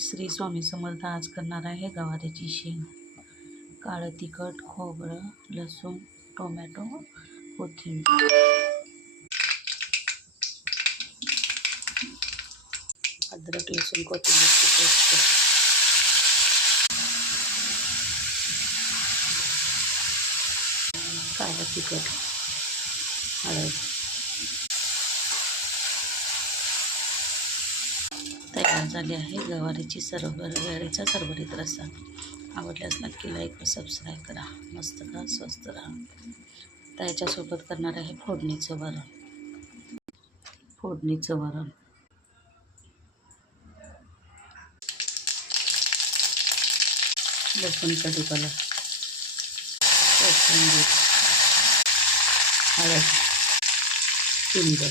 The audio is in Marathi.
श्री स्वामी समर्थ. आज करणार आहे गवारीची शेंग. काळं तिखट, खोबरं, लसूण, टोमॅटो, कोथिंबीर, अद्रक, लसूण, कोथिंबीरची पेस्ट, काळं तिखट, हळद. तयार झाली आहे गवारीची गवारीचा सरभरीत रस्सा. आवडल्यास नक्की लाईक व सबस्क्राईब करा. मस्त खा, स्वस्त राहा. तर याच्यासोबत करणार आहे फोडणीचं वरण. लसूण, कढीपत्ता, कोथिंबीर, हळद, हिंग.